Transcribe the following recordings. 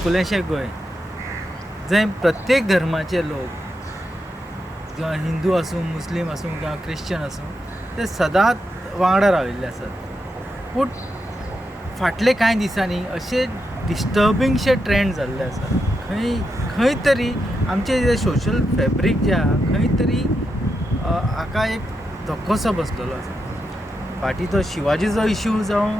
संकुलेंशें गोंय जंय प्रत्येक धर्माचे लोक किंवा हिंदू आसूं मुस्लीम आसूं किंवा क्रिश्चन आसूं ते सदांच वांगडा राविल्ले आसात. पूण फाटले कांय दिसांनी अशे डिस्टर्बिंगशे ट्रेंड जाल्ले आसात. खंय तरी आमचे जे सोशल फॅब्रीक जे आहा खंय तरी हाका एक धक्कोसो बसलेलो आसा. फाटीं तो शिवाजीचो इश्यू जावं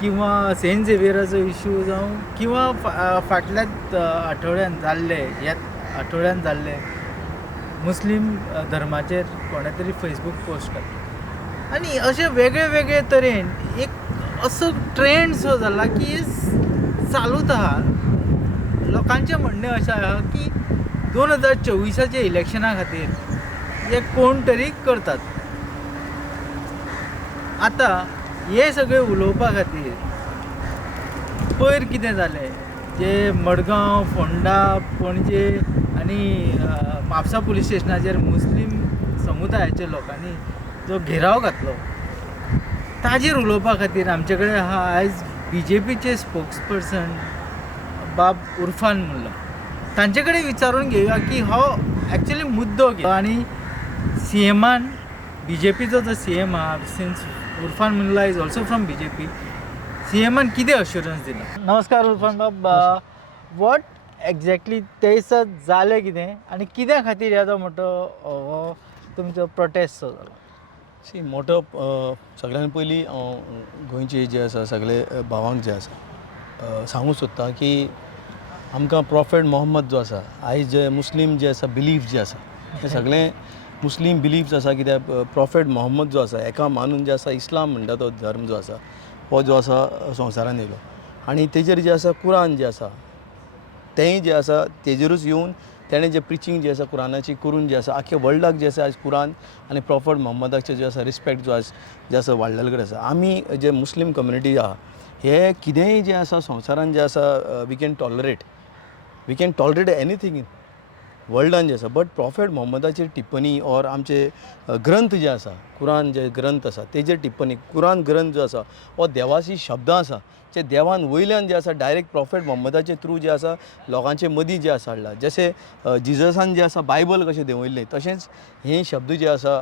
किंवा सेंट झेवियराचो इश्यू जावं किंवा फाटल्याच आठवड्यान जाल्ले मुस्लीम धर्माचेर कोणे तरी फेसबूक पोस्ट घातली आनी अशे वेगळे वेगळे तरेन एक असो ट्रेंड सो जाला की चालूच आहा. लोकांचें म्हणणें अशें आहा की 2024च्या इलेक्शना खातीर हे कोण तरी करतात. आतां हे सगळे उलोवपा खातीर पयर कितें जालें जे मडगांव फोंडा पणजे आनी म्हापसा पुलीस स्टेशनाचेर मुस्लीम समुदायाच्या लोकांनी जो घेराव घातलो ताजेर उलोवपा खातीर आमचे कडेन आहा आयज BJPचे स्पोक्सपर्सन बाब उर्फान मुल्ला. तांचे कडेन विचारून घेवया की हो एक्चुअली मुद्दो कितें आनी CMान BJPचो जो CM आहा since Irfan Mulla is also from BJP CMान कितें अश्युरन्स दिला. नमस्कार उर्फान बाब. वॉट एक्झॅक्टली ते दिसा जालें कितें आनी कित्या खातीर येदो मोठो हो तुमचो प्रोटेस्ट जो जालो. मोठो सगळ्यान पयलीं गोंयचे जे आसा सगळे भावांक जे आसा सांगूंक सोदता की आमकां प्रॉफेट मोहम्मद जो आसा आयज जे मुस्लीम जे आसा बिलीफ जे आसा ते सगळे मुस्लीम बिलीफ्स आसा कित्याक प्रॉफेट मोहम्मद जो आसा एका मानून जे आसा इस्लाम म्हणटा तो धर्म जो आसा हो जो आसा संवसारान येयलो आनी तेजेर जे आसा कुरान जे आसा तेंय जे आसा तेजेरूच येवन तेणें जे प्रिचींग जी आसा कुरानाची करून जे आसा आख्या वर्ल्डाक जे आसा आज कुरान आनी प्रॉफेट मोहम्मदाचे जे आसा रिस्पेक्ट जो आज जे आसा वाडलेले कडेन आसा. आमी जे मुस्लीम कम्युनिटी आहा हे कितेंय जे आसा संवसारान जे आसा we can tolerate anything in वर्ल्डान जे आसा. बट प्रॉफेट मोहम्मदाचेर टिप्पणी ऑर आमचे ग्रंथ जे आसा कुरान जे ग्रंथ आसा तेजेर टिप्पणी कुरान ग्रंथ जो आसा हो देवाची शब्दां आसा जे देवान वयल्यान जे आसा डायरेक्ट प्रॉफेट मोहम्मदाचे थ्रू जे आसा लोकांचे मदीं जे आसा हाडला. जशे जिजसान जे आसा बायबल कशें देंवयल्लें तशेंच हे शब्द जे आसा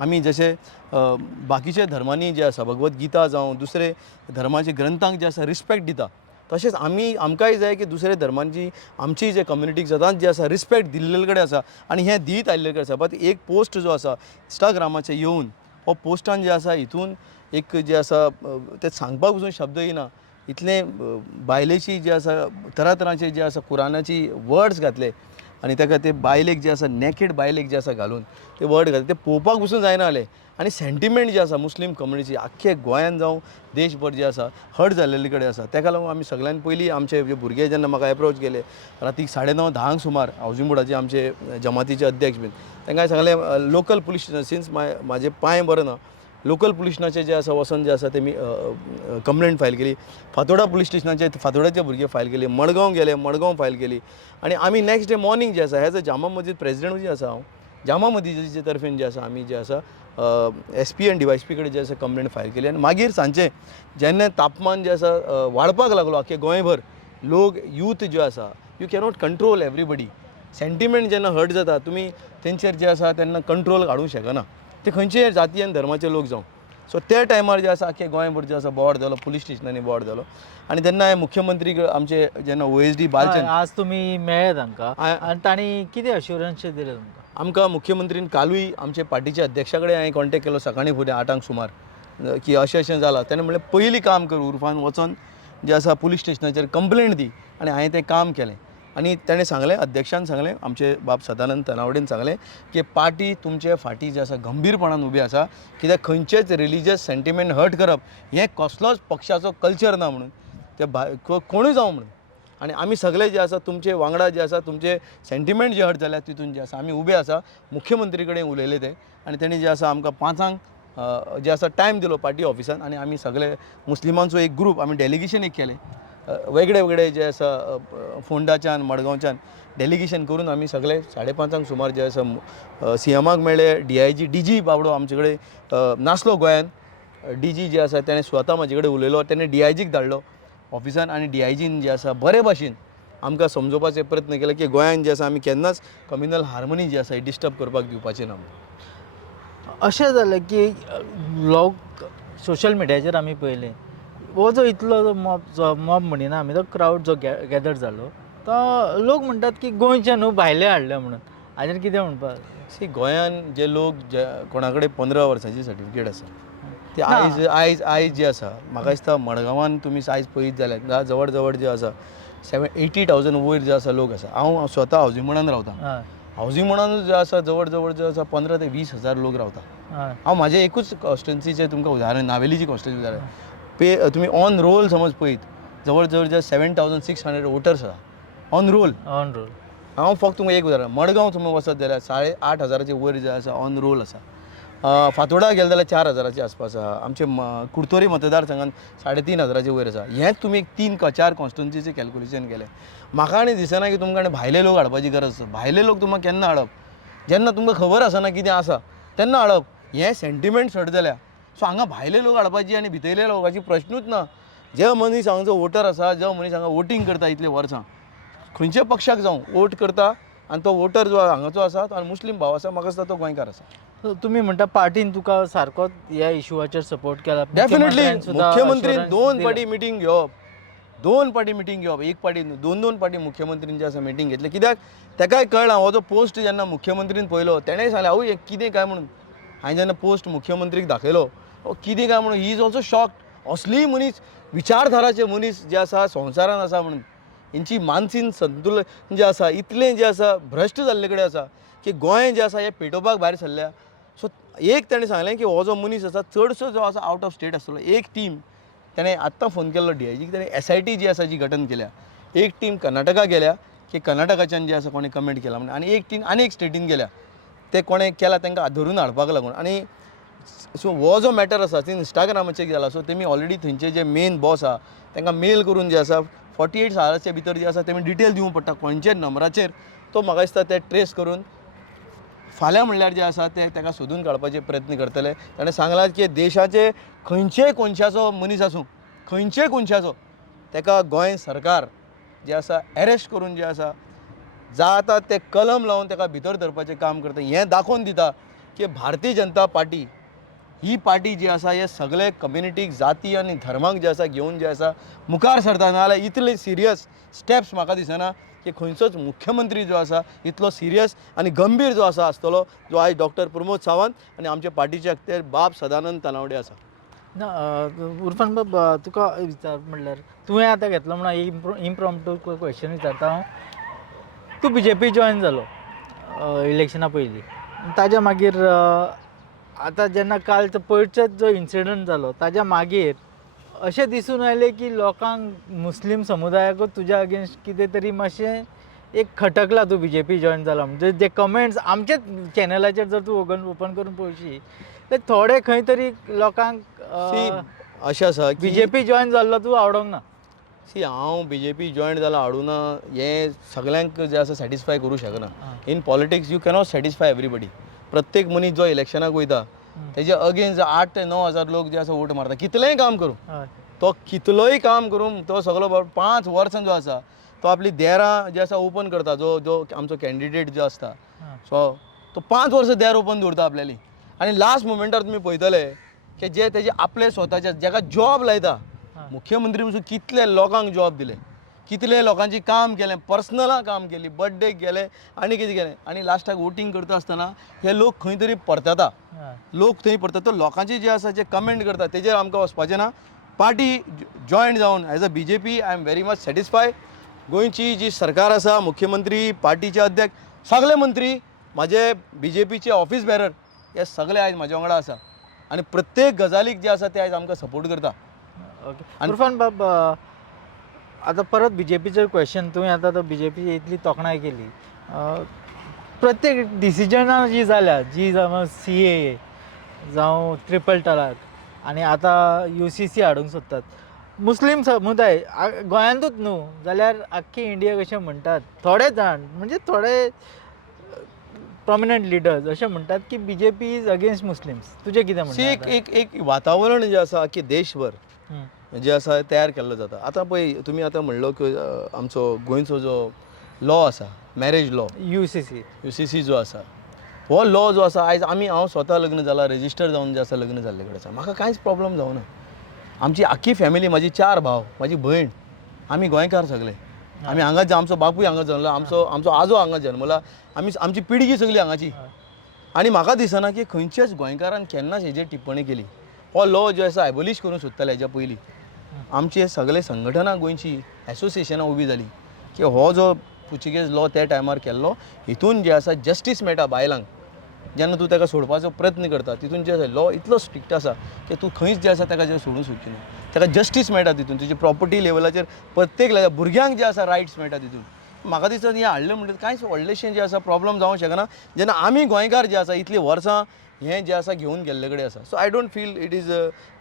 आमी जशे बाकीचे धर्मांनी जे आसा भगवत गीता जावं दुसरे धर्माचे ग्रंथांक जे आसा रिस्पेक्ट दिता तशेंच आमकांय जाय की दुसरे धर्मांची आमची जे कम्युनिटीक सदांच जे आसा रिस्पेक्ट दिल्ले कडेन आसा आनी हें दीत आयिल्ले कडेन आसा. बट एक पोस्ट जो आसा इंस्टाग्रामाचेर येवन हो पोस्टान जे आसा हितून एक जे आसा ते सांगपाक पसून शब्द येना इतले बायलेची जे आसा तरातरांचे जे आसा कुरानाची वर्ड्स घातले आनी ताका ते बायलेक जे आसा नेकेड बायलेक जे आसा घालून ते वर्ड घातले ते पळोवपाक पसून जायना जालें. आनी सेंटिमेंट जे आसा मुस्लीम कम्युनिटीची आख्खे गोंयान जावं देशभर जे आसा हर्ट जाल्लेले कडेन आसा. ताका लागून आमी सगळ्यान पयलीं आमचे जे भुरगे जेन्ना म्हाका एप्रोच केले रातीक 9:30 10 सुमार हावजींग बोर्डाचे आमचे जमातीचे अध्यक्ष बीन तांकां सांगलें लोकल पुलीस स्टेशन सिन्स म्हाजे पांय बरें ना लोकल पुलीस स्टेशनाचे जे आसा वचोन जे आसा तेमी कंप्लेंट फायल केली. फातोर्डा पुलीस स्टेशनाचे फातोर्डाचे भुरगे फायल केली. मडगांव गेले मडगांव फायल केली आनी आमी नेक्स्ट डे मॉर्निंग जे आसा has a Jama Masjid president जे आसा हांव जामा मस्जिदीचे तर्फेन जे आसा आमी जे आसा SP आनी DYSP कडेन जे आसा कंप्लेंट फायल केली. आनी मागीर सांजचें जेन्ना तापमान जे आसा वाडपाक लागलो आख्खे गोंयभर लोक यूथ जो आसा you cannot control everybody sentiment जेन्ना हर्ट जाता तुमी तेंचेर जे आसा तेन्ना कंट्रोल काडूंक शकना ते खंयचे जाती आनी धर्माचे लोक जावं. सो त्या टायमार जे आसा आख्खे गोंयभर जे आसा बोवाड जालो पुलीस स्टेशनांनी बोवाड जालो आनी तेन्ना मुख्यमंत्री आमचे जेन्ना OSD बालचंद आज तुमी मेळ्ळे तांकां आनी तांणी कितें अश्युरन्स दिले तुमकां. आमकां मुख्यमंत्रीन कालूय आमचे पार्टीच्या अध्यक्षा कडेन हांवें कॉन्टेक्ट केलो सकाळीं फुडें 8 सुमार की अशें जालां. तेणें म्हणलें पयलीं काम कर उर्फान वचोन जे आसा पुलीस स्टेशनाचेर कंप्लेंट दी आनी हांवें तें काम केलें. आनी ताणें सांगलें अध्यक्षान सांगलें आमचे बाब सदानंद तनावडेन सांगलें की पार्टी तुमचे फाटीं जे आसा गंभीरपणान उबी आसा कित्याक खंयचेच रिलिजियस सेंटिमेंट हर्ट करप हें कसलोच पक्षाचो कल्चर ना म्हणून ते कोणूय जावं म्हणून. आनी आमी सगळे जे आसा तुमचे वांगडा जे आसा तुमचे सेंटिमेंट जे हर्ट जाल्यात तितून जे आसा आमी उबे आसा. मुख्यमंत्री कडेन उलयले ते आनी तेणी जे आसा आमकां 5 जे आसा टायम दिलो पार्टी ऑफिसान आनी आमी सगळे मुस्लिमांचो एक ग्रूप आमी डेलिगेशन एक केलें वेगळे वेगळे जे आसा फोंडाच्यान मडगांवच्यान डेलिगेशन करून आमी सगळे 5:30 सुमार जे आसा CMाक मेळ्ळे. DG बाबडो आमचे कडेन नासलो गोंयान. DG जे आसा तेणें स्वता म्हाजे कडेन उलयलो तेणें DIGक धाडलो ऑफिसान आनी DIGन जे आसा बरे भाशेन आमकां समजोवपाचे प्रयत्न केले की गोंयांत जे आसा आमी केन्नाच कम्युनल हार्मनी जी आसा ही डिस्टर्ब करपाक दिवपाचे ना म्हणून. अशें जालें की लोक सोशल मिडियाचेर आमी पळयलें हो जो इतलो जो मॉब म्हणिना आमी तो क्रावड जो गॅदर जालो तो लोक म्हणटात की गोंयचे न्हू भायले हाडले म्हणून. हाजेर कितें म्हणपाक? सी गोंयांत जे लोक जे कोणा कडेन 15 वर्सांची सर्टिफिकेट आसा ते ना. आयज जे आसा म्हाका दिसता मडगांवान तुमी आयज पळयत जाल्यार जवळ जवळ जे आसा 80,000 वयर जे आसा लोक आसा. हांव स्वता हावजींग म्हणून रावता. हय हावजींग म्हणून जे आसा जवळ जवळ जे आसा 15 ते 20,000 लोक रावता. हय हांव म्हाजे एकूच कॉन्स्टिट्युन्सीचे तुमकां उदाहरण नावेलीची कॉन्स्टिट्युन्सी जाल्यार तुमी ऑन रोल समज पळयत जवळ जवळ जे 7,600 वोटर्स आसा ऑन रोल. On roll. हांव फक्त तुमकां एक उदाहरण मडगांव तुमी वचत जाल्यार 8,500 वयर जे आसा ऑन रोल आसा. फातोर्डा गेले जाल्यार 4,000 आसपास आसा. आमचे कुडतोरी मतदारसंघात 3,500 वयर आसा. हेंच तुमी एक 3-4 कॉन्स्टिट्युन्सीचें कॅल्क्युलेशन केलें. म्हाका आनी दिसना की तुमकां आनी भायले लोक हाडपाची गरज आसा. भायले लोक तुमकां केन्ना हाडप जेन्ना तुमकां खबर आसना कितें आसा तेन्ना हाडप. हें सेंटिमेंट सट जाल्या. सो हांगा भायले लोक हाडपाची आनी भितरल्या लोकांची प्रश्नूच ना. जे मनीस हांगा जो वोटर आसा जो मनीस हांगा वोटींग करता इतले वर्सां खंयच्या पक्षाक जावं वोट करता आनी तो वोटर जो हांगाचो आसा आनी मुस्लीम भाव आसा म्हाका दिसता तो गोंयकार आसा. सो तुमी म्हणटा पार्टीन तुका सारकोच ह्या इशुआचेर सपोर्ट केला? डेफिनेटली मुख्यमंत्र्यान सुद्दां मुख्यमंत्रीन assurance 2 दिला. पाटी मिटींग घेवप 2 पाटी मिटींग घेवप एक पाटी 2 पाटी मुख्यमंत्रीन जे आसा मिटींग घेतली. कित्याक तेकाय कळना हो जो पोस्ट जेन्ना मुख्यमंत्रीन पळयलो तेणेंय सांगलें आवय हें कितें काय म्हणून. हांवें जेन्ना पोस्ट मुख्यमंत्रीक दाखयलो कितें काय म्हणून ही इज ऑल्सो शॉक्ड. असलीय मनीस विचारधाराचे मनीस जे आसा संवसारान आसा म्हणून हेंची मानसीक संतुलन जें आसा इतलें जें आसा भ्रश्ट जाल्ले कडेन आसा की गोंय जें आसा हें पेटोवपाक भायर सरल्या. सो एक ताणें सांगलें की हो जो मनीस आसा चडसो जो आसा आवट ऑफ स्टेट आसतलो. एक टीम ताणें आत्तां फोन केल्लो DIGक ताणें SIT जी आसा जी गठन केल्या. एक टीम कर्नाटका गेल्या की कर्नाटकाच्यान जे आसा कोणें कमेंट केला म्हणून आनी एक टीम आनी एक स्टेटीन गेल्या ते कोणें केला तांकां धरून हाडपाक लागून. आनी सो हो जो मॅटर आसा ती इंस्टाग्रामाचेर गेला. सो तेमी ऑलरेडी थंयचे जे मेन बॉस आहा तांकां मेल करून जे आसा 48 आवर्सच्या भितर जे आसा तेमी डिटेल दिवंक पडटा खंयचे नंबराचेर. तो म्हाका दिसता ते ट्रेस करून फाल्यां म्हणल्यार जे आसा ते ताका सोदून काडपाचे प्रयत्न करतले. ताणें सांगलां की देशाचे खंयचेय कोनशाचो मनीस आसूं खंयचेय कोनशाचो ताका गोंय सरकार जे आसा अरेस्ट करून जे आसा जाता ते कलम लावन ताका भितर धरपाचें काम करता. हें दाखोवन दिता की भारतीय जनता पार्टी ही पार्टी जी आसा हे सगळे कम्युनिटीक जाती आनी धर्माक जे आसा घेवन जे आसा मुखार सरता. नाजाल्यार इतले सिरियस स्टेप्स म्हाका दिसना की खंयचोच मुख्यमंत्री जो आसा इतलो सिरियस आनी गंभीर जो आसा आसतलो जो आयज डॉक्टर प्रमोद सावंत आनी आमचे पार्टीचे अख्ते बाब सदानंद तनावडे आसा. ना उर्फान बाब तुका विचार म्हणल्यार तुवें आतां घेतलो म्हणून इम्प्रॉम्प्टू क्वेश्चन विचारता हांव. तूं BJP जॉयन जालो इलेक्शना पयलीं ताज्या मागीर आतां जेन्ना काल पयरचोच जो इन्सिडंट जालो ताज्या मागीर अशें दिसून आयलें की लोकांक मुस्लीम समुदायाकूच तुज्या अगेन्स्ट कितें तरी मातशें एक खटकला तूं BJP जॉयन जाला म्हणजे जे कमेंट्स आमचेच चॅनलाचेर जर तूं ओपन करून पळयशी तर थोडे खंय तरी लोकांक अशें आसा की BJP जॉयन जाल्लो तूं आवडोंक ना. हांव BJP जॉयन जाला हाडूना हें सगळ्यांक जे आसा सॅटिस्फाय करूं शकना. In politics you cannot satisfy everybody. प्रत्येक मनीस जो इलेक्शनाक वयता तेजे अगेन्स्ट 8 ते 9,000 लोक जे आसा वोट मारता. कितलेंय काम करूं तो कितलोय काम करून तो सगळो 5 वर्सां जो आसा तो आपली देरां जे आसा ओपन करता. जो आमचो कॅन्डिडेट जो आसता सो तो 5 वर्सां देर ओपन दवरता आपल्याली. आनी लास्ट मुमेंटार तुमी पळयतले की जे तेजे आपले स्वताचे जाका जॉब लायता मुख्यमंत्री पसून कितले लोकांक जॉब दिले कितले लोकांची काम केलें पर्सनलां काम केली बर्थडेक गेले आनी कितें केलें. आनी लास्टाक वोटींग करता आसतना हे लोक खंय तरी परतता. लोक थंय परतता. तो लोकांची जे आसा जे कमेंट करता तेजेर आमकां वचपाचें ना. पार्टी जॉयन जावन as a BJP I am very much satisfy. गोंयची जी सरकार आसा मुख्यमंत्री पार्टीचे अध्यक्ष सगळे मंत्री म्हाजे BJPचे ऑफिस बॅरर हे सगळे आयज म्हाज्या वांगडा आसा आनी प्रत्येक गजालीक जे आसा ते आयज आमकां सपोर्ट करता. ओके उर्फान बाब आतां परत BJPचेर क्वेश्चन तुवें आतां तो BJP इतली तोखणाय केली. प्रत्येक डिसिजनां जी जाल्या जी जावं CAA जावं ट्रिपल तलाक आनी आतां UCC हाडूंक सोदतात. मुस्लीम समुदाय गोंयांतूच न्हू जाल्यार आख्खी इंडिया अशें म्हणटात थोडे जाण म्हणजे थोडे प्रॉमिनंट लिडर्स अशें म्हणटात की BJP इज अगेन्स्ट मुस्लिम्स. तुजें कितें म्हणटा? एक वातावरण जें आसा की देशभर जे आसा तयार केल्लो जाता. आतां पळय तुमी आतां म्हणलो की आमचो गोंयचो जो लॉ आसा, मॅरेज लॉ, UCC UCC जो आसा, हो लॉ जो आसा आयज हांव स्वता लग्न जालां, रेजिस्टर जावन जे आसा लग्न जाल्ले कडेन आसा, म्हाका कांयच प्रॉब्लेम जावना. आमची आख्खी फॅमिली, म्हाजी 4 भाव, म्हाजी भयण, आमी गोंयकार सगळे. आमी हांगाच, आमचो बापूय हांगा जल्मला, आमचो आजो हांगा जल्मला, आमची पिळगी सगळी हांगाची. आनी म्हाका दिसना की खंयच्याच गोंयकारान केन्नाच हेजेर टिप्पणी केली. हो लॉ जो आसा एबॉलिश करूंक सोदताले हेज्या पयलीं. आमचे सगळे संघटना गोंयची एसोसिएशनां उबी जाली की हो जो पुर्तुगेज लॉ त्या टायमार केल्लो, हितून जे आसा जस्टीस मेळटा बायलांक. जेन्ना तूं ताका सोडपाचो प्रयत्न करता, तितून जे आसा लॉ इतलो स्ट्रिक्ट आसा की तूं खंयच जे आसा ताका जे सोडूंक शकची ना. ताका जस्टीस मेळटा तितून, तुजी प्रॉपर्टी लेवलाचेर प्रत्येक भुरग्यांक जे आसा रायट्स मेळटा तितून. म्हाका दिसता हें हाडलें म्हणटकीर कांयच व्हडलेशें जें आसा प्रॉब्लम जावंक शकना, जेन्ना आमी गोंयकार जे आसा इतलीं वर्सां हें जें आसा घेवन गेल्ले कडेन आसा. So I don't feel it is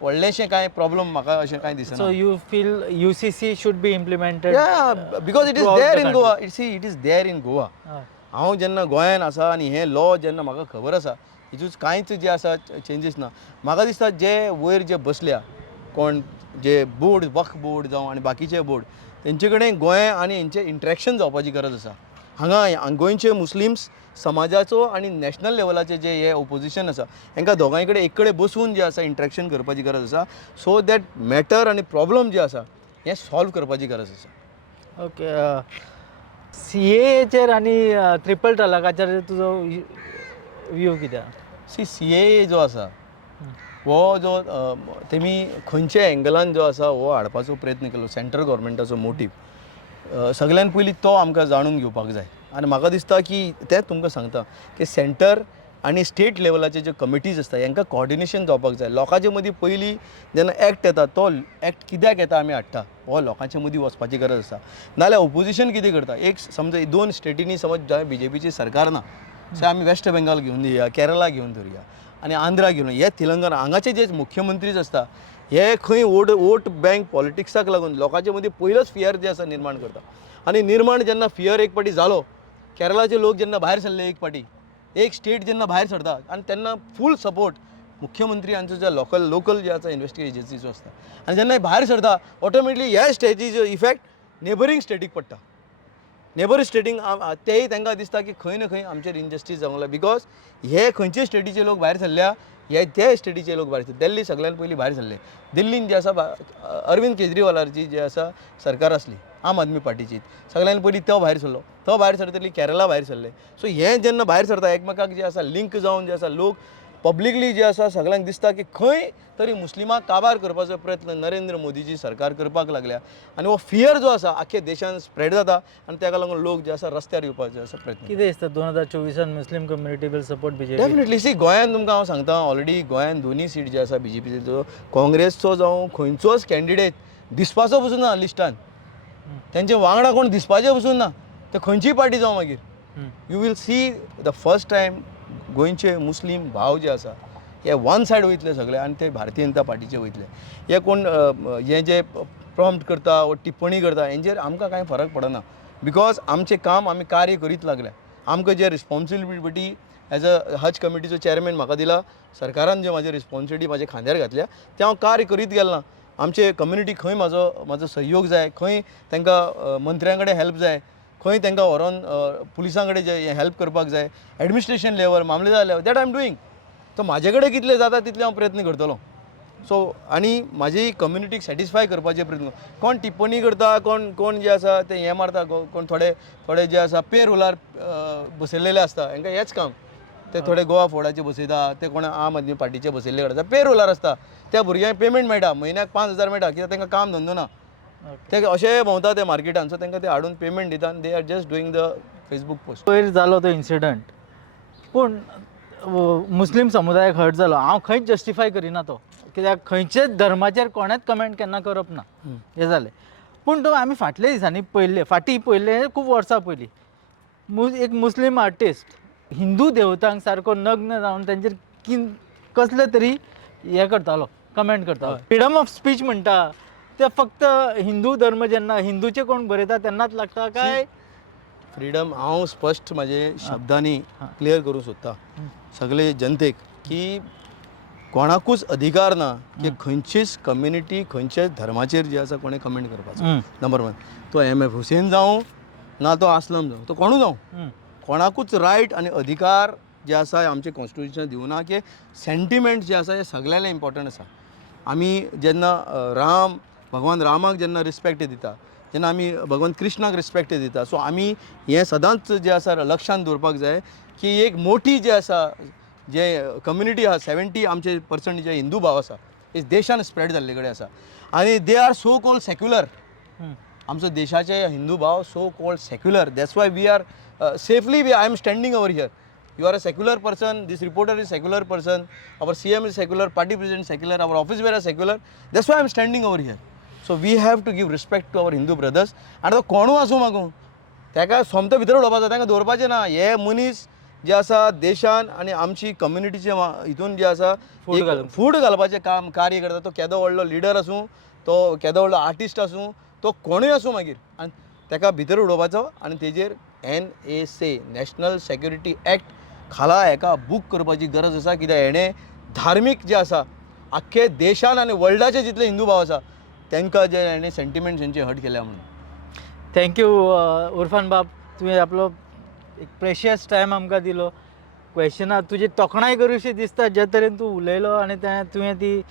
व्हडलेशें कांय प्रॉब्लम म्हाका अशें कांय दिसना. So you feel UCC should be implemented? Yeah, because it is throughout there the in country. Goa. See, it is there in Goa. हांव जेन्ना गोंयान आसा आनी हें लॉ जेन्ना म्हाका खबर आसा, हितून कांयच जे आसा चेंजीस ना. म्हाका दिसता जे वयर जे बसल्या कोण जे बोर्ड, वक्फ बोर्ड जावं आनी बाकीचे बोर्ड, तेंचे कडेन गोंय आनी हेंचें इंट्रॅक्शन जावपाची गरज आसा. हांगा गोंयचे मुस्लिम्स समाजाचो आनी नॅशनल लेवलाचे जे हे ओपोजिशन आसा, हांकां दोगांय कडेन एक कडेन बसून जे आसा इंट्रॅक्शन करपाची गरज आसा. सो दॅट मॅटर आनी प्रॉब्लम जे आसा हें सॉल्व करपाची गरज आसा. ओके. CAAचेर आनी ट्रिपल तलाकाचेर तुजो व्यू कितें? CAA जो आसा हो जो तेमी खंयच्या एंगलान जो आसा हो हाडपाचो प्रयत्न केलो, सेंट्रल गव्हर्मेंटाचो मोटीव सगळ्यान पयलीं तो आमकां जाणून घेवपाक जाय. आनी म्हाका दिसता की तेंच तुमकां सांगता की सेंटर आनी स्टेट लेवलाचे जे कमिटीज आसता हांकां कॉर्डिनेशन जावपाक जाय. लोकांचे मदीं पयलीं जेन्ना एक्ट येता तो एक्ट कित्याक येता आमी हाडटा हो लोकांचे मदीं वचपाची गरज आसा. नाल्यार ओपोजिशन कितें करता, एक समजा 2 स्टेटींनी समज BJPची सरकार ना, सो आमी वेस्ट बेंगाल घेवन धरया, केरला घेवन धरया आनी आंध्रा घेवन, हे तेलंगणा, हांगाचे जे मुख्यमंत्रीज आसता हे खंय वोट बँक पॉलिटिक्साक लागून लोकांचे मदीं पयलोच फियर जे आसा निर्माण करता. आनी निर्माण जेन्ना फियर एक पाटी जालो, केरळाचे लोक जेन्ना भायर सरले एक पाटी, एक स्टेट जेन्ना भायर सरता आनी तेन्ना फूल सपोर्ट मुख्यमंत्री हांचो जे लोकल जे आसा इन्व्हेस्टिगेशन एजन्सीचो आसता. आनी जेन्ना भायर सरता ऑटोमॅटिकली ह्या स्टेटीचो इफेक्ट नेबरींग स्टेटीक पडटा. नेबर स्टेटींक तेय तांकां दिसता की खंय ना खंय आमचेर इनजस्टीस जावंक लागला. बिकॉज हे खंयचे स्टेटीचे लोक भायर सरल्या, हे त्या स्टेटीचे लोक भायर सरले. दिल्ली सगळ्यान पयलीं भायर सरले. दिल्लीन जे आसा अरविंद केजरीवालाची जी आसा सरकार आसली आम आदमी पार्टीची, सगळ्यान पयलीं तो भायर सरलो. तो भायर सरतली केरला भायर सरले. सो हे जेन्ना भायर सरता एकमेकाक जे आसा लिंक जावन जे आसा लोक पब्लिकली जे आसा सगळ्यांक दिसता की खंय तरी मुस्लिमांक काबार करपाचो प्रयत्न नरेंद्र मोदीजी सरकार करपाक लागल्या. आनी हो फियर जो आसा आख्खे देशान स्प्रेड जाता आनी ताका लागून लोक जे आसा रस्त्यार येवपाचे आसा प्रयत्न. कितें दिसता 2024 Muslim community will support BJP? Definitely. सी गोंयान तुमकां हांव सांगता ऑलरेडी गोंयान दोनी सीट जे आसा BJPचो, काँग्रेसचो जावं खंयचोच कॅन्डिडेट दिसपाचो पसून ना लिस्टान. तेंचे वांगडा कोण दिसपाचे पसून ना. ते खंयचीय पार्टी जावं मागीर you will see the first time गोंयचे मुस्लीम भाव जे आसा हे वन सायड वयतले सगळे आनी ते भारतीय जनता पार्टीचे वयतले. हे कोण हे जे प्रॉम्प्ट करता वा टिप्पणी करता हेंचेर आमकां कांय फरक पडना. बिकॉज आमचें काम आमी कार्य करीत लागल्या. आमकां जे रिस्पॉन्सिबिलिटी एज अ हज कमिटीचो चॅरमॅन म्हाका दिला, सरकारान जे म्हाजी रिस्पॉन्सिबिलिटी म्हाज्या खांद्यार घातल्या ते हांव कार्य करीत गेलां. आमचे कम्युनिटी खंय म्हाजो सहयोग जाय, खंय तांकां मंत्र्यां कडेन हेल्प जाय, खंय तांकां व्हरोन पुलिसां कडेन जे हेल्प करपाक जाय, एडमिनिस्ट्रेशन लेवल, मामलेदार level, that I am doing. तो म्हाजे कडेन कितले जाता तितले हांव प्रयत्न करतलो. सो आनी म्हाजी कम्युनिटीक सॅटिस्फाय करपाचे प्रयत्न. कोण टिप्पणी करता, कोण जे आसा ते हें मारता, कोण थोडे जे आसा पे रोलार बसयलेले आसता, हांकां हेंच काम. ते थोडे गोवा फोर्डाचे बसयता, ते कोण आम आदमी पार्टीचे बसयल्ले आसता, पे रोलार आसता. त्या भुरग्यांक पेमेंट मेळटा, म्हयन्याक 5,000 मेळटा, कित्याक तांकां काम धंदो ना. ते अशें भोंवता ते मार्केटान, सो तांकां ते हाडून पेमेंट दिता आनी they R just doing the Facebook post. पयर जालो तो इन्सिडंट, पूण मुस्लिम समुदायाक हर्ट जालो. हांव खंयच जस्टिफाय करिना तो, कित्याक खंयचेच धर्माचेर कोणेच कमेंट केन्ना करप ना, हें जालें. पूण तो आमी फाटल्या दिसांनी पयले खूब वर्सां पयलीं एक मुस्लीम आर्टिस्ट हिंदू देवतांक सारको नग्न जावन तांचेर कसले तरी हें करतालो, कमेंट करतालो. फ्रिडम ऑफ स्पीच म्हणटा ते फक्त हिंदू धर्म जेन्ना हिंदूचे कोण बरयता तेन्नाच लागता काय? फ्रिडम हांव स्पश्ट म्हाजे शब्दांनी क्लियर करूंक सोदता सगळे जनतेक की कोणाकूच अधिकार ना की खंयचीच कम्युनिटी खंयच्याच धर्माचेर जे आसा कोणें कमेंट करपाचो. नंबर 1 तो MF हुसेन जावं ना तो असलम जावं तो कोणू जावं, कोणाकूच रायट आनी अधिकार जे आसा आमचे कॉन्स्टिट्युशन दिवना की सेंटिमेंट जे आसा हे सगळ्यांना इम्पॉर्टंट आसा. आमी जेन्ना भगवान रामाक जेन्ना रिस्पेक्ट दिता, जेन्ना आमी भगवान कृष्णाक रिस्पेक्ट दिता, सो आमी हें सदांच जे आसा लक्षांत दवरपाक जाय की एक मोठी जे आसा जे कम्युनिटी आहा 70% जे हिंदू भाव आसा हे देशान स्प्रेड जाल्ले कडेन आसा आनी they are so called secular. आमचो देशाचे हिंदू भाव so called secular. That's why we are safely I am standing over here. You are a secular person, this reporter is secular person, our CM is secular, party president is secular, our office bearer is secular. That's why I am standing over here. So we have to give respect to our Hindu brothers. And तो कोणू आसूं मागूं ताका सोमतो भितर उडोवपाचो, ताका दवरपाचें ना. हे मनीस जे आसा देशान आनी आमची कम्युनिटीचे हितून जे आसा फूड घालपाचें काम कार्य करता. तो केदो व्हडलो लिडर आसूं, तो केदो व्हडलो आर्टिस्ट आसूं, तो कोणूय आसूं मागीर, आनी ताका भितर उडोवपाचो आनी तेजेर NSA नॅशनल सेक्युरिटी एक्ट खाला हेका बूक करपाची गरज आसा. कित्याक हेणें धार्मीक जे आसा आख्खे देशान आनी वर्ल्डाचे जितले हिंदू भाव आसा तांकां जे हेणें सेंटिमेंट्स हेंचे हट केल्या म्हणून. थँक्यू उर्फान बाब, तुवें आपलो एक प्रेशियस टायम आमकां दिलो. क्वेश्चनां तुजी तोखणाय करूशी दिसता जे तरेन तूं उलयलो आनी तुवें ती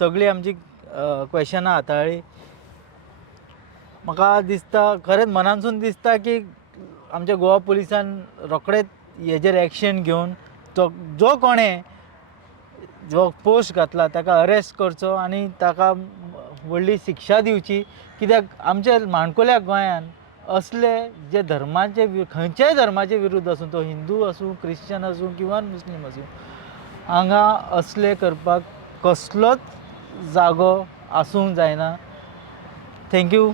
सगळी आमची क्वेश्चनां हाताळ्ळी. म्हाका दिसता खरेंच मनानसून दिसता की आमच्या गोवा पुलिसान रोखडेच हेजेर एक्शन घेवन तो जो कोणें जो पोस्ट घातला ताका अरेस्ट करचो आनी ताका व्हडली शिक्षा दिवची. कित्याक आमच्या माणकुल्या गोंयान असले जे धर्माचे खंयच्याय धर्माचे विरुद्ध आसूं, तो हिंदू आसूं, क्रिश्चन आसूं किंवा मुस्लीम आसूं, हांगा असले करपाक कसलोच जागो आसूंक जायना. थँक्यू.